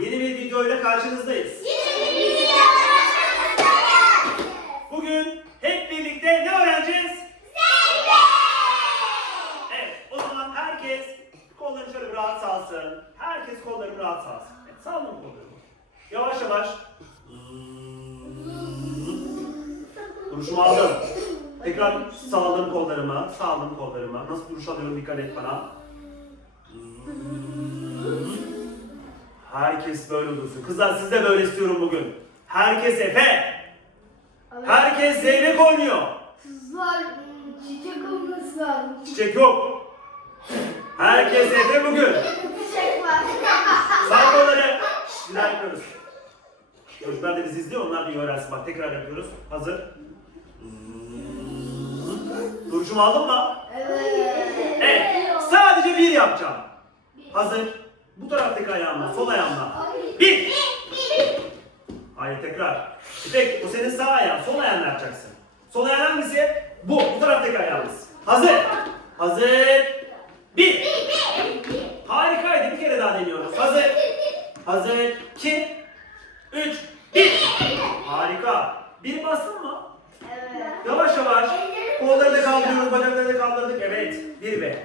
Yeni bir videoyla karşınızdayız. Bugün hep birlikte ne öğreneceğiz? Evet, o zaman herkes kollarını şöyle bir rahat salsın. Herkes kollarını rahat salsın. Evet, sağlam kollarını. Yavaş yavaş. Duruşumu aldım. Tekrar sağladım kollarımı, sağladım kollarımı. Nasıl duruş alıyorum dikkat et bana. Herkes böyle dursun. Kızlar siz de böyle istiyorum bugün. Herkes Efe. Herkes Zeynep oynuyor. Kızlar çiçek olması lazım. Çiçek yok. Herkes Efe bugün. Çiçek var. Sağ kolları. Bir daha yapıyoruz. Çocuklar da bizi izliyor. Onlar da iyi öğrensin. Bak tekrar yapıyoruz. Hazır. Duruşumu aldın mı? Evet. Evet. Sadece bir yapacağım. Hazır. Bu taraftaki ayağımla, sol ayağımla. Bir. Hayır tekrar. İpek, o senin sağ ayağın. Sol ayağınla yapacaksın. Sol ayağın hangisi? Bu. Bu taraftaki ayağımız. Hazır. Hazır. Bir. Harikaydı. Bir kere daha deniyoruz. Hazır. Hazır. İki. Üç. Bir. Harika. Bir bastın mı? Evet. Yavaş yavaş. Kolları da kaldırıyoruz, bacakları da kaldırdık. Evet. Bir ve.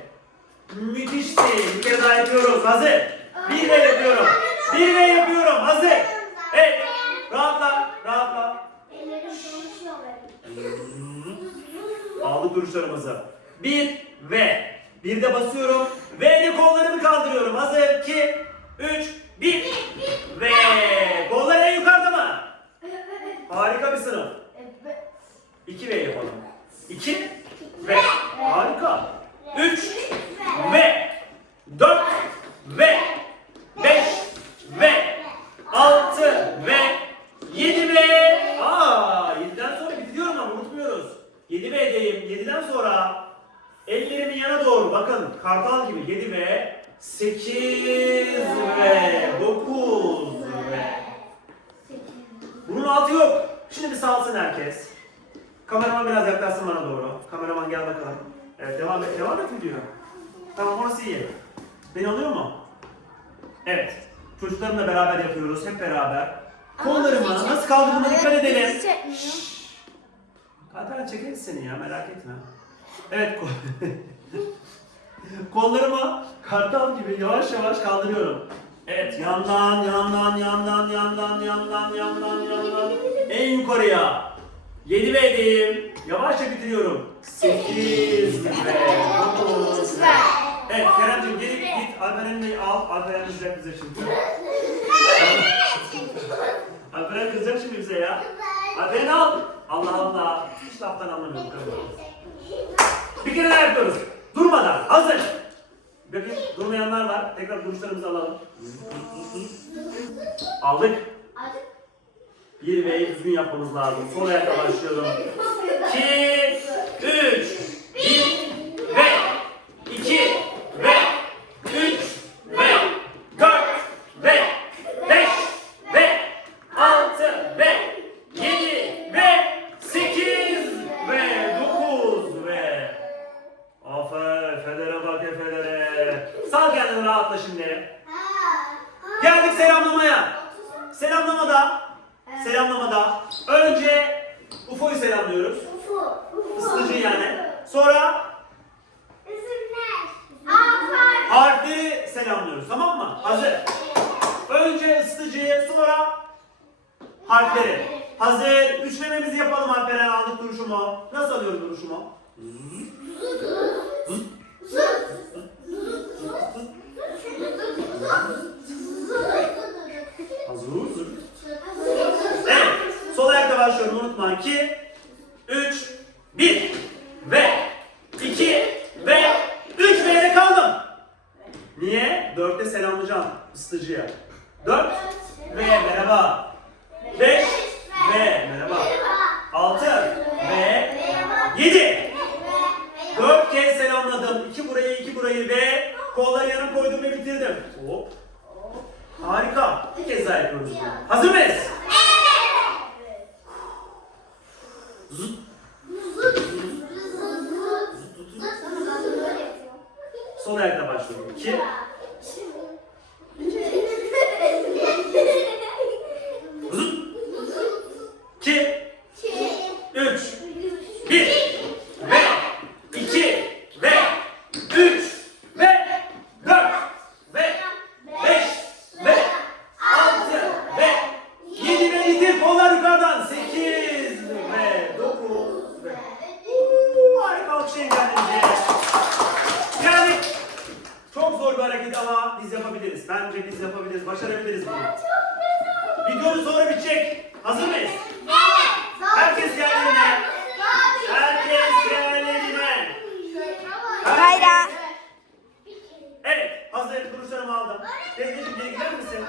Müthişti. Bir kere daha yapıyoruz. Hazır. Bir ve yapıyorum. Bir ve yapıyorum. Hazır. Evet. Rahatla. Rahatla. Ellerim benim. Aldık duruşlarımızı. Bir ve. Bir de basıyorum. Ve de kollarımı kaldırıyorum. Hazır. İki. Üç. Bir. Ve. Kollar en yukarıda mı? Harika bir sınıf. Evet. 2 V yapalım. 2 V. Harika. 3 V. 4 V. 5 V. 6 V. 7 V. Aa, 7'den sonra bitiriyorum ama unutmuyoruz. 7 V'deyim. 7'den sonra ellerimin yana doğru bakın kartal gibi 7 V. 8 V. 9 V. Bunun altı yok. Şimdi bir salsın herkes. Kameraman biraz yaklaşsın bana doğru. Kameraman gel bakalım. Evet devam et. Devam et diyor? Tamam orası iyi. Beni alıyor mu? Evet. Çocuklarımla beraber yapıyoruz. Hep beraber. Kollarımı nasıl kaldırdığıma dikkat edelim. Alperen çekeriz seni ya merak etme. Evet kol... Kollarımı kartal gibi yavaş yavaş kaldırıyorum. Evet yandan yandan yandan yandan yandan yandan yandan en yukarıya. 7 V'deyim. Yavaşça bitiriyorum. 8 ve 9 ve. Evet Kerem'cim geri git Alperen'i al. Alperen kızacak bize şimdi. Alperen kızacak şimdi bize ya. Alperen'i al. Allah Allah. Hiç laftan anlamıyorum. Bir kere daha yapıyoruz. Durmadan. Hazır. Bakın durmayanlar var. Tekrar duruşlarımızı alalım. Aldık. Bir ve düzgün yapmamız lazım. Sol ayakla başlıyorum. 2, 3, 1 ve. 2 ve. 3 ve. 4 ve. 5 ve. 6 ve. 7 ve. 8 ve. 9 ve. Aferin Efelere bak Efelere. Sal kendini rahatla şimdi. Geldik selamlamaya. Selamlamada. Selamlamada. Önce UFO'yu selamlıyoruz. Isıtıcı yani. Sonra harfleri selamlıyoruz tamam mı? Hazır. Önce ısıtıcıyı sonra harfleri. Hazır. Üçlememizi yapalım Alperen aldık duruşumu. Nasıl alıyoruz duruşumu? Evet. Sol ayakta başlıyorum unutma. 2, 3, 1 ve 2 ve 3 V'de kaldım. Niye? 4'te selamlayacağım ısıtıcıya. 4 ve merhaba. 5 ve merhaba. 6 ve 7. 4 kez selamladım. 2 burayı 2 burayı ve kolları yana koydum ve bitirdim. Hop. Harika. Bir kez daha yapıyoruz. Hazır mıyız? Başarabiliriz bunu. Videonun sonra bitecek. Hazır mıyız? Herkes yerlerine. Herkes yerlerine. Kayra. Evet. Hazır. Duruşlarımı aldım. Teyzeciğim geri gider misin?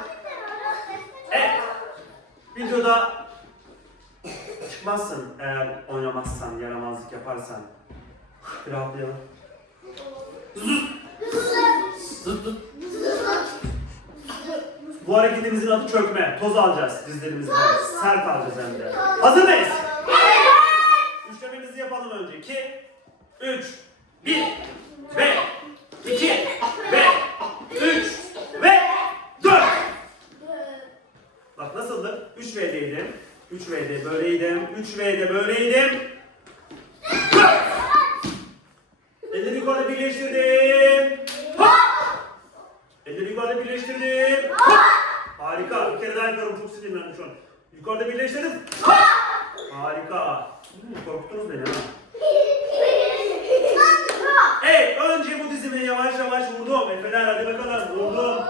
Evet. Videoda çıkmazsın eğer oynamazsan, yaramazlık yaparsan. Bir rahatlayalım. Zıt. Zıt zıt. Bu hareketimizin adı çökme. Toz alacağız dizlerimizden. Sert alacağız hem de. Hazır mıyız? Üçlememizi yapalım önce. 2, 3, 1 ve 2 ve 3 ve 4. Bak nasıldı? 3 V'deydim. 3 V'de böyleydim. 3 V'de böyleydim. 4. Elleri yukarıda birleştirdim. Hop. Elleri yukarıda birleştirdim. Hop. Harika. Bir kere daha yapıyorum. Çok sinirlendim şu an. Yukarıda birleştirdim. Hop. Harika. Hmm, korkuttunuz beni ha. Evet, önce bu dizimi yavaş yavaş vurdum. Efeler hadi bakalım. Vurdum.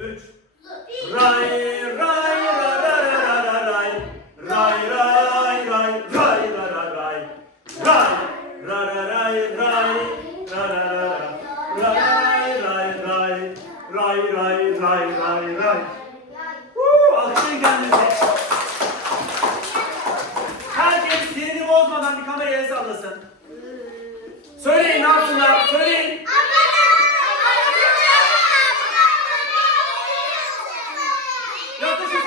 2 3 Ray ray ra ra ra ra ra ray Ray ray ray ray ra ra ray Ray ra ra ray ray ra ra ra ra Ray ray ray ray ray ray ray ray Huu, alkışlayın kendinize. Herkes dilini bozmadan bir kameraya sallasın. Söyleyin ne yapsınlar? Söyleyin. No, this is